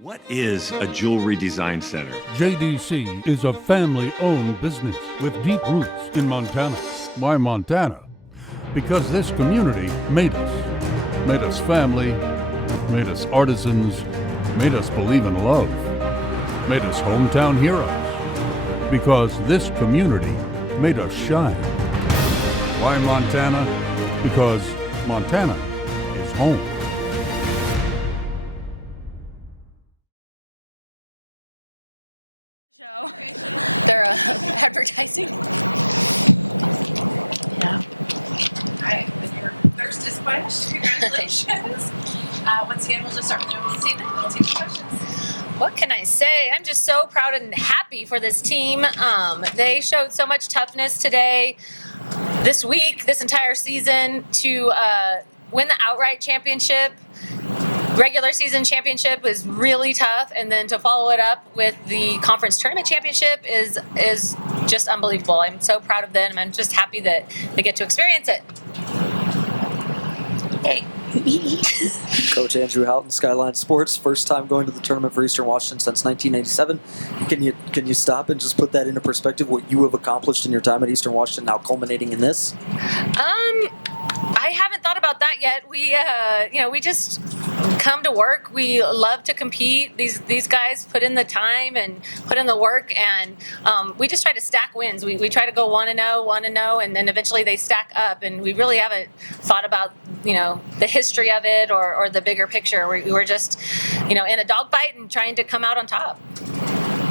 What is a jewelry design center? JDC is a family-owned business with deep roots in Montana. Why Montana? Because this community made us. Made us family, made us artisans, made us believe in love, made us hometown heroes. Because this community made us shine. Why Montana? Because Montana is home. They're advertising. Yeah. All right, when your thirst is quenched, congratulations. Once again, we'll just start with Jacinta. We'll take questions. What can I say? I'm just so proud and happy for this team. They showed so much toughness today, this week, this entire season to win the outright championship. Regular season championship was really tough, and then to follow it up with the conference tournament championship is just unbelievable. I'm so proud of them. I'm just happy that they get to experience it. Hey. Coach Andrew Houghton, Skyline Sports, first time going to the tournament for Eastern Washington since 1987. Can you stop and just put that into perspective, what you have accomplished in your time at Eastern Washington, now culminating in this? I haven't thought about that yet. We just come to work. We love to compete. These guys put in the time and put in the work, and we just try to stack wins. We try to go 1-0, 1-0, and then eventually they stack up. And we really haven't thought about the history of it or the bigger picture. We were just in a dogfight and trying to come out on top.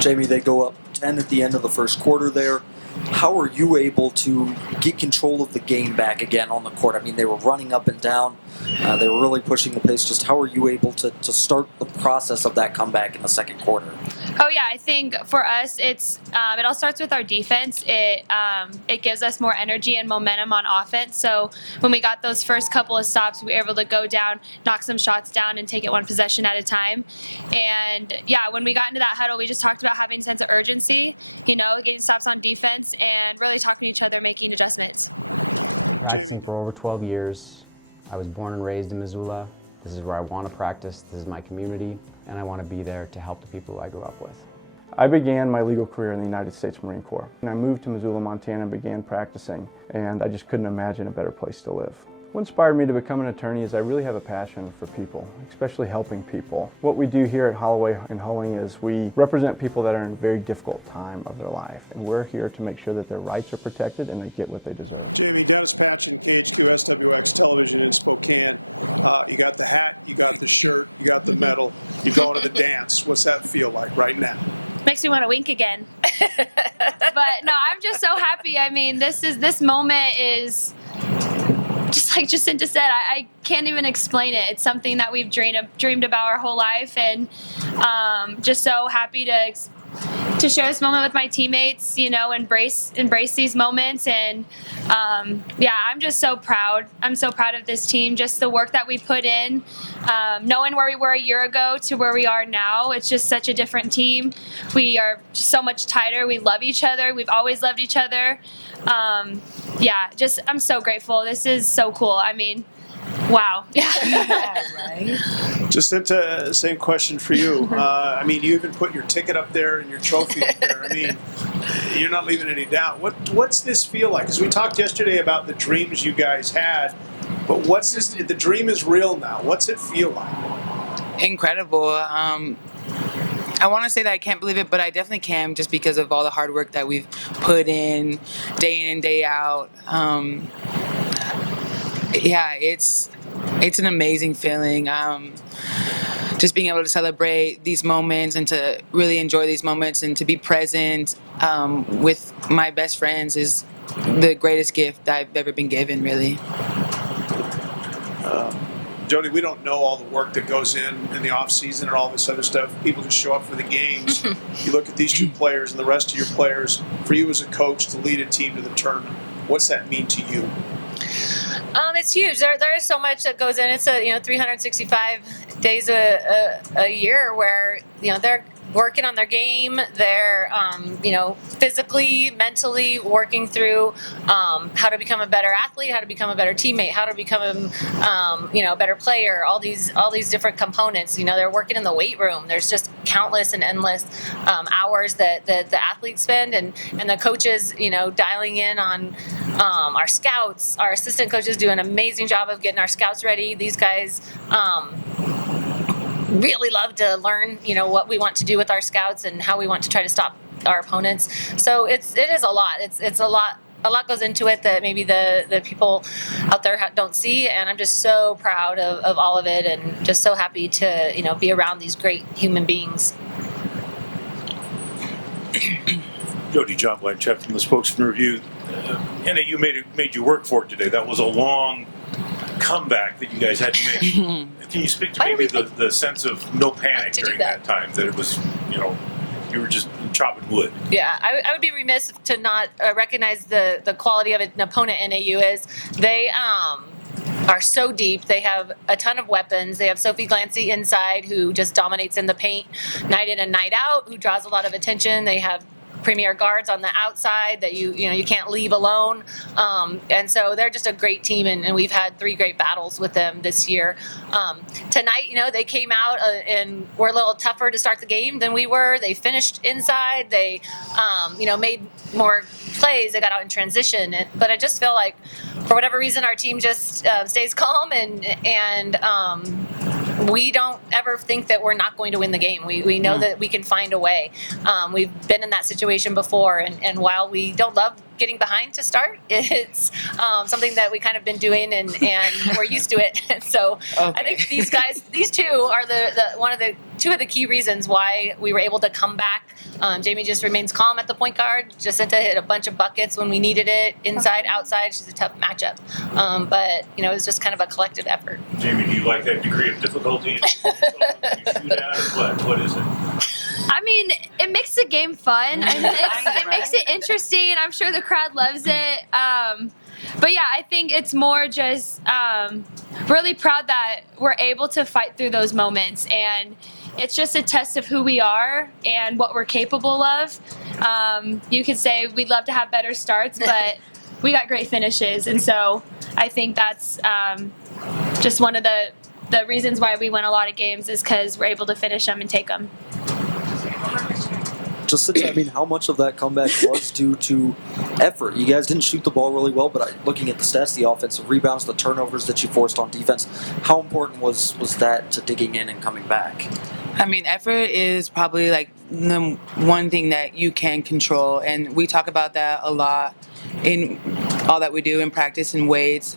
Jamie, they go up 10 at the end of the first quarter there. How are you able to get control of the game back again on the court? I mean, they were running up and down. They were really pushing the pace. Just how are you able to start the process of that comeback in the second quarter? Oh yeah, I think for us, it all starts with our defense. It gives us more energy and momentum on offense. So when we got those first couple of stops, we were able to go down, knock some shots down, and take it one possession at a time. And yeah, when we got into that huddle, we just talked about having a sense of urgency, getting stops on defense, and really talking to each other, making adjustments. Practicing for over 12 years. I was born and raised in Missoula. This is where I want to practice. This is my community, and I want to be there to help the people who I grew up with. I began my legal career in the United States Marine Corps. And I moved to Missoula, Montana and began practicing, and I just couldn't imagine a better place to live. What inspired me to become an attorney is I really have a passion for people, especially helping people. What we do here at Holloway and Hulling is we represent people that are in a very difficult time of their life, and we're here to make sure that their rights are protected and they get what they deserve. Jamie, Dennis Patchen, KHQ SWX Television in Spokane. You got the hat, you got the shirt, you got the medal, you're going to the dance. What's that feel like right now? Makes me want to wink again. But no, I'm just so happy. I mean, this moment is just like Jacinta said, I can't even explain it. It's something that we've dreamed about our whole life, and just so happy to share this moment with my teammates, embrace these moments. And yeah, I'm just so proud. I'm so proud of this team, just the work that we put in, knowing where we were a year ago to where we are now. It's just such a different team. We are so much tighter. We love each other. We've always loved each other. Yeah, I'm so grateful. This is so cool. I mean, wow. Yeah, right. Jacinta, same question for you. I mean, you even put your ticket up there and your trophy up there. I mean, you're not leaving any doubt. What's this feel like? Because we talked yesterday about the dreams you guys had, but what's this? The dream is real now. What's it feel like? Incredible. I want to say that I can't believe it, but I definitely can, just because of all the hard work that we've put in and day out. Yeah, it's an amazing feeling. Just being able to celebrate these moments and to really enjoy these moments and to be present with my best friends is the greatest gift I've ever been given, really. Joddie, we don't know all the work that goes in the off season and all this other stuff. People just show up for the games. You look at these two players and the rest of your players. For you as a coach to lead a team to the tournament, what's that mean to you? It's huge. There is so much that goes in. It's 365 days a year where they're working on their game. They're, physically, mentally working through how to become a better athlete, how to become a better teammate, how to become, a better player. All these different components. They're working in the weight room. There's just countless and endless hours that the athletes spend, and the coaches, dialing in on our scouts. Our assistant coaches do an amazing job of getting our scouts ready. These guys really love to learn, what we want to do with our scouts and how we want to try to stop our opponents. So it is a lot. It's a lot. A lot goes into it that maybe the people out there don't see, and I'm just so proud of all of it, and just so happy to be around these great human beings. Joddie, John Blanchett from the Spokesman Review. NAU made you work for it today. That was a long comeback that you guys had to make. Can you speak to maybe the sense of no panic during that time, that it was, you were just chopping wood? Yeah, I would be remiss to not recognize the quality of an opponent NAU is. They are so deep. They have a ton of weapons. They have Sophia Glancey inside, who just dominates in the paint night in and night out, who draws a lot of attention. They have premier guards on the outside that you can't leave alone, and so they're just a great team, and we've had 3 great battles with them this year. Tonight, they came out and were a little tougher to start the game than we were. They finished inside. They made more plays. They got out in transition, but I just feel like for whatever reason our team just stays calm, and we don't ever think that we're not going to win the game. We know that we can find a way. We've been in that situation before, and while we don't love getting behind to start, it's something that we kind of been doing, and we're used to it. So I think these guys, these two are two of the key reasons why we were able to come back. Jamie just remains calm at the point guard. Jacinta hit a bunch of buckets when we needed it, inside, outside. She's a tough matchup. But it was just kind of a collective effort. Jamie, do you like that degree of difficulty? You shoot at, what is it? I mean, it makes the game fun. It makes it interesting. I'm sure the crowd loves it. But yeah, I think it's more just really proud that we're able to fight through those moments, and it's just a test of who we are and what we're capable of. You could say we'd love to have better starts, but we got great finishes, and so I think that's just one of the reasons why we win a lot of games, is because we're able to finish them and take them. How much of that comeback was due to effort? You guys didn't shoot the ball really well, but looking at the stats, the offensive rebounds, the turnovers that you forced on defense, how important was that to digging in and coming back? I mean, effort is probably like the one thing that you can control, and we talk about that a lot in all that we do in practice and weights.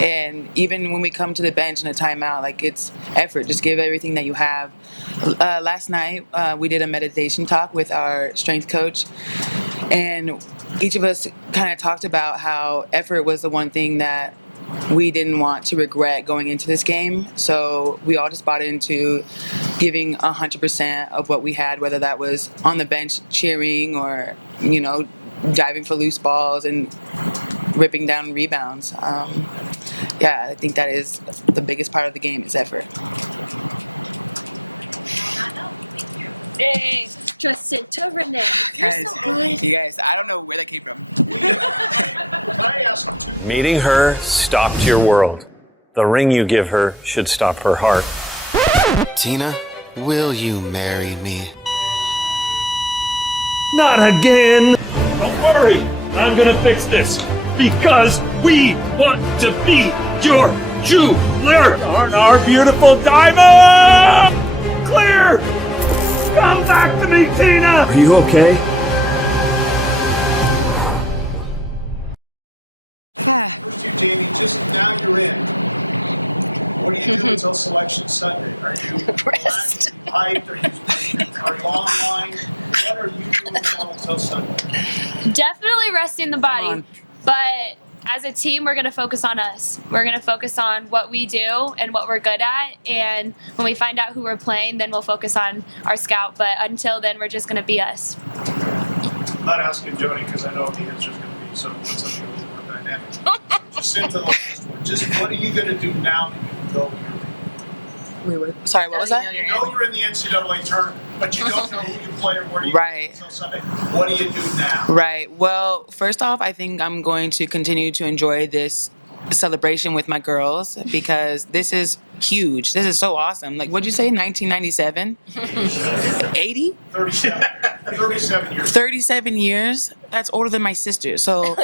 And even when we come to the bench in a timeout, like, it's effort. Just give everything that you have. Last night, we did a meditation talk with our strength coach, and each of us kind of talked about how effort was the one thing that we didn't want to regret going into this game. So we all just bought into giving 100% of what we had, whether that was on the bench cheering or, diving for loose balls and ripping down rebounds. I think that is the biggest part of the game, is effort. Hey, Jacinta Renee, you're so good. You guys, I don't know where that came from. Meeting her stopped your world. The ring you give her should stop her heart. Tina, will you marry me? Not again! Don't worry, I'm gonna fix this. Because we want to be your jeweler on our beautiful diamond! Clear! Come back to me, Tina! Are you okay? First you, Jamie, just now you're in. What do you do until Selection Sunday? Are you relaxed, hyped? Are you online? What are you doing now until Sunday? Definitely resting the body. But as a team, we're going to focus on us. We're going to focus on what we do and what we're good at. And when we find out who we're playing, then we'll focus on our scout. But until then, we're just going to be us. I'm not asking Joddie because I know the answer is going to be something a little more dynamic. Jacinta, the last one. Just what are you going to do now that you know Sorry, what was that? you know you're in the NCAA Tournament. but you don't know who you play or where you Right. until Sunday. What do you do now? Right. Well, first off, I think I'm going to continue to enjoy this celebration with my girls because this is huge. This is so awesome. Like, what'd you say, 1997? 80? 37 years. 37 years? That's older than my sister. So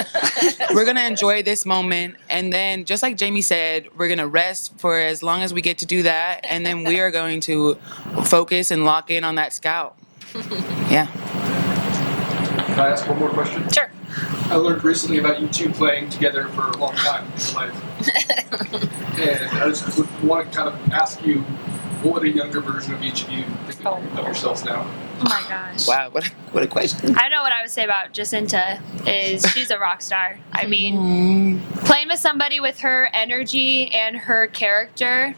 we're going to enjoy this moment. And then, just like Jamie said, we're going to rest for as long as we get to do that. And then we are going to focus and lock in on that scout. Yeah. Can I ask one more question? Sure. I learned recently about you two playing together for a long time in your life. And I just would want to kind of ask you, what would a younger version of each of you think of yourselves now? Oh my gosh. Wow, what a question. I know what I would say about Jacinta is she's a rock star. I mean, playing with somebody with her energy and her character,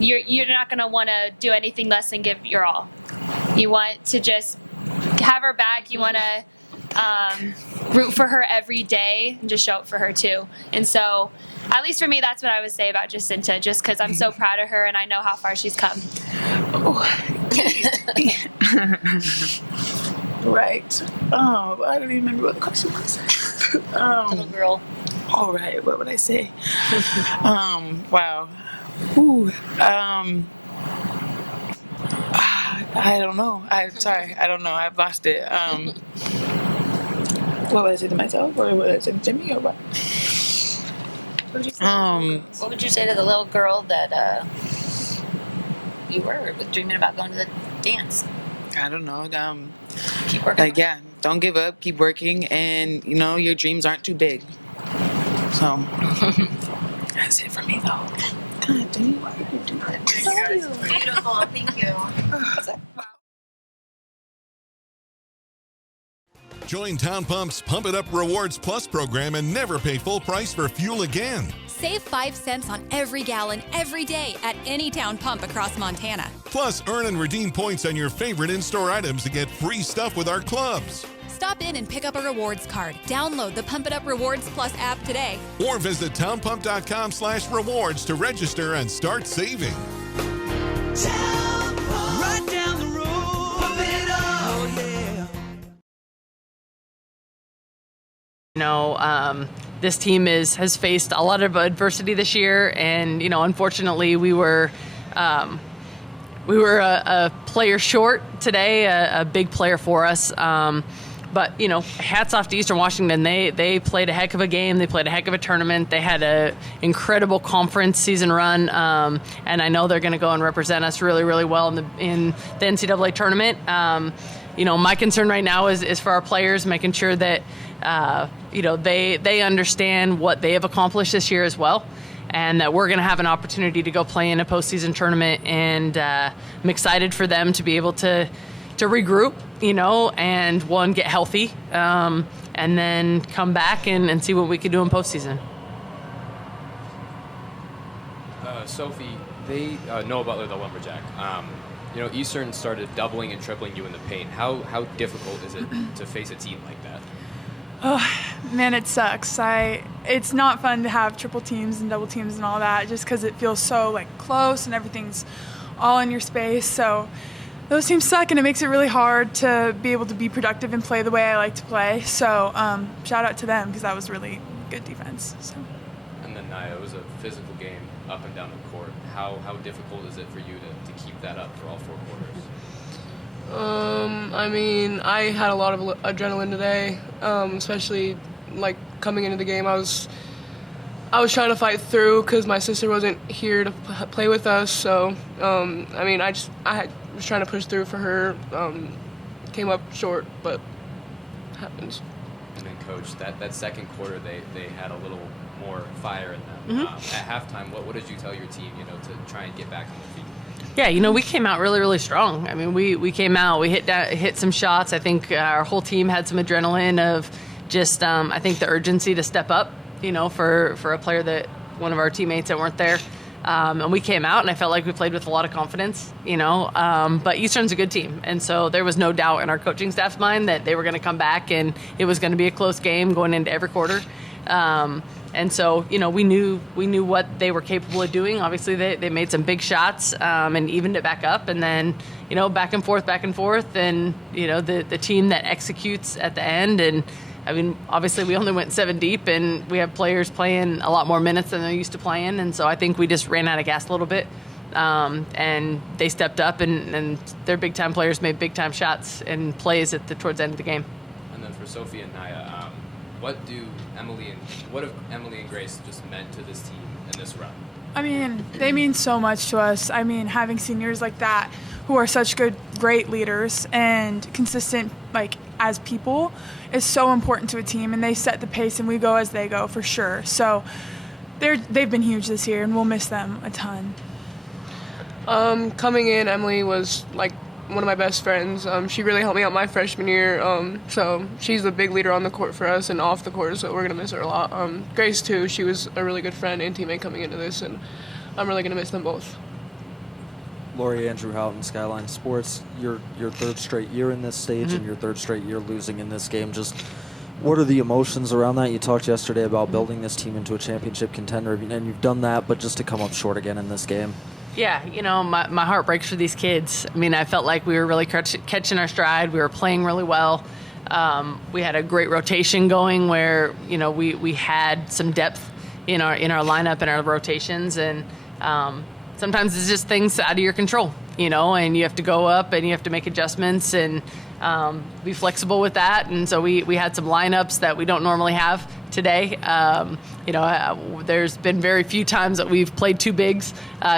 you're not going to want to do anything less than give your all. You want to just have her back. You want to root for her every day and just show up for her too. And so, at least for me, that's what I would say about Jacinta, just because I'm so proud of her and I know how far she's come. Right. Oh, I don't even remember what the question was. Little girl. All right. What would I say? Wow. Ooh. I don't know. I'm sorry. I don't know. I've lost it. What would I say to myself, or what would I say to Jimmy, or what? What would you say to the little girl that you were dreaming about going to the dance? I don't know. Keep working. Like, yeah, don't give up. Keep working, and your dreams aren't too big. So that's it for me, though. God, Jimmy, why did you do that? Beautiful. Thank you. Join Town Pump's Pump It Up Rewards Plus program and never pay full price for fuel again. Save 5 cents on every gallon every day at any town pump across Montana. Plus, earn and redeem points on your favorite in-store items to get free stuff with our clubs. Stop in and pick up a rewards card. Download the Pump It Up Rewards Plus app today. Or visit townpump.com/rewards to register and start saving. Right down the road, pump it up. Oh, yeah. This team has faced a lot of adversity this year, and unfortunately, we were a player short today, a big player for us. But hats off to Eastern Washington. They played a heck of a game. They played a heck of a tournament. They had an incredible conference season run, and I know they're going to go and represent us really, really well in the NCAA tournament. My concern right now is for our players, making sure that they understand what they have accomplished this year as well, and that we're going to have an opportunity to go play in a postseason tournament. And I'm excited for them to be able to regroup, and get healthy, and then come back and see what we can do in postseason. Sophie, they Noah Butler, the lumberjack. Eastern started doubling and tripling you in the paint. How difficult is it to face a team like that? Oh man, it sucks. It's not fun to have triple teams and double teams and all that, just because it feels so close and everything's all in your space. So those teams suck, and it makes it really hard to be able to be productive and play the way I like to play. So shout out to them, because that was really good defense. So. And then Nyah, it was a physical game up and down the court. How difficult is it for you to keep that up for all 4 quarters? I had a lot of adrenaline today, especially coming into the game. I was trying to fight through because my sister wasn't here to play with us. So I was trying to push through for her. Came up short, but happens. And then, Coach, that second quarter, they had a little more fire in them. At halftime, what did you tell your team, to try and get back on their feet? Yeah, we came out really, really strong. I mean, we came out, we hit some shots. I think our whole team had some adrenaline of just, I think, the urgency to step up, for a player one of our teammates that weren't there. And we came out, and I felt like we played with a lot of confidence, But Eastern's a good team, and so there was no doubt in our coaching staff's mind that they were going to come back, and it was going to be a close game going into every quarter. And so, we knew what they were capable of doing. Obviously, they made some big shots and evened it back up, and then back and forth, and the team that executes at the end. And I mean, obviously, we only went 7 deep, and we have players playing a lot more minutes than they're used to playing, and so I think we just ran out of gas a little bit. And they stepped up, and their big time players made big time shots and plays towards the end of the game. And then for Sophia and Nyah, what have Emily and Grace just meant to this team in this run? I mean, they mean so much to us. I mean, having seniors like that who are such great leaders and consistent, as people, is so important to a team, and they set the pace, and we go as they go for sure. So they've been huge this year, and we'll miss them a ton. Coming in, Emily was one of my best friends. She really helped me out my freshman year. So she's a big leader on the court for us and off the court, so we're going to miss her a lot. Grace, too, she was a really good friend and teammate coming into this, and I'm really going to miss them both. Loree, Andrew Houghton, Skyline Sports, your third straight year in this stage and your third straight year losing in this game. Just what are the emotions around that? You talked yesterday about building this team into a championship contender, and you've done that, but just to come up short again in this game. Yeah, my heart breaks for these kids. I mean, I felt like we were really catching our stride. We were playing really well. We had a great rotation going where, we had some depth in our lineup and our rotations. And sometimes it's just things out of your control, and you have to go up and you have to make adjustments and be flexible with that. And so we had some lineups that we don't normally have today. There's been very few times that we've played 2 bigs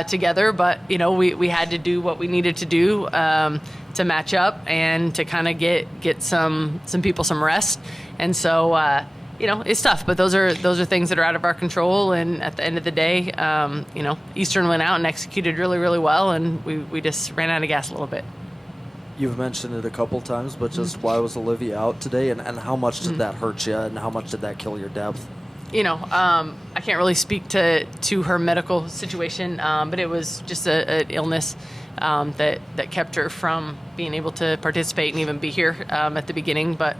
together, but we had to do what we needed to do to match up and to kind of get some people some rest. And so it's tough, but those are things that are out of our control. And at the end of the day, Eastern went out and executed really, really well, and we just ran out of gas a little bit. You've mentioned it a couple times, but just why was Olivia out today, and how much did that hurt you, and how much did that kill your depth? I can't really speak to her medical situation, but it was just an illness that kept her from being able to participate and even be here at the beginning. But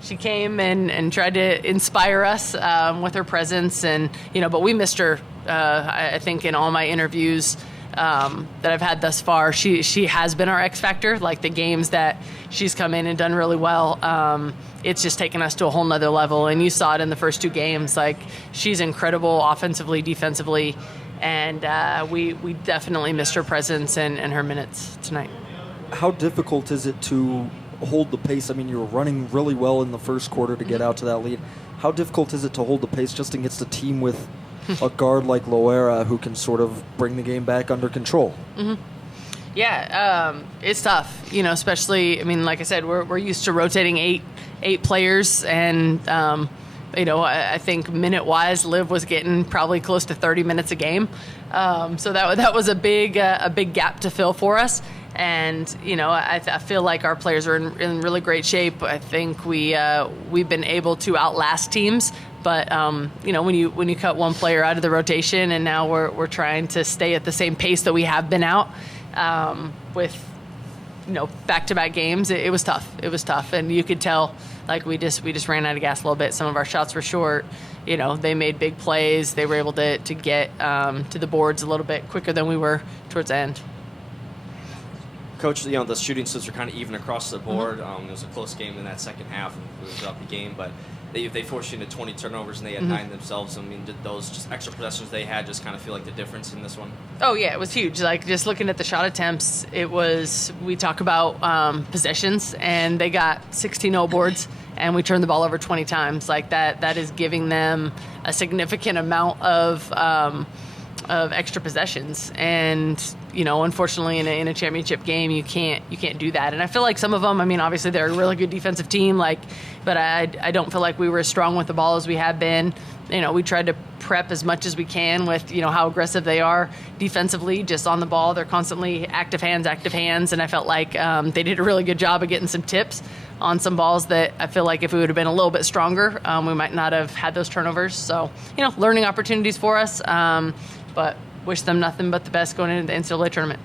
she came and tried to inspire us with her presence, and but we missed her. I think in all my interviews that I've had thus far, she has been our X factor. Like the games that she's come in and done really well, it's just taken us to a whole nother level. And you saw it in the first 2 games. Like she's incredible offensively, defensively, and we definitely missed her presence and her minutes tonight. How difficult is it to hold the pace? I mean, you were running really well in the first quarter to get out to that lead. How difficult is it to hold the pace just against a team with a guard like Loera who can sort of bring the game back under control? Yeah, it's tough, especially, I mean, like I said, we're used to rotating eight players, and I think minute-wise, Liv was getting probably close to 30 minutes a game, so that was a big gap to fill for us. And I feel like our players are in really great shape. I think we've been able to outlast teams. But when you cut one player out of the rotation, and now we're trying to stay at the same pace that we have been out with back-to-back games, it was tough. It was tough, and you could tell like we just ran out of gas a little bit. Some of our shots were short. They made big plays. They were able to get to the boards a little bit quicker than we were towards the end. Coach, the shooting splits are kind of even across the board. It was a close game in that second half. It was throughout the game, but they forced you into 20 turnovers, and they had 9 themselves. I mean, did those just extra possessions they had just kind of feel like the difference in this one? Oh, yeah, it was huge. Like, just looking at the shot attempts, we talk about possessions, and they got 16 no boards, and we turned the ball over 20 times. Like, that is giving them a significant amount of extra possessions. And unfortunately in a championship game you can't do that. And I feel like some of them, I mean, obviously they're a really good defensive team, but I don't feel like we were as strong with the ball as we have been. We tried to prep as much as we can with how aggressive they are defensively, just on the ball. They're constantly active hands, and I felt like they did a really good job of getting some tips on some balls that I feel like if we would have been a little bit stronger, we might not have had those turnovers. So learning opportunities for us, but wish them nothing but the best going into the NCAA tournament.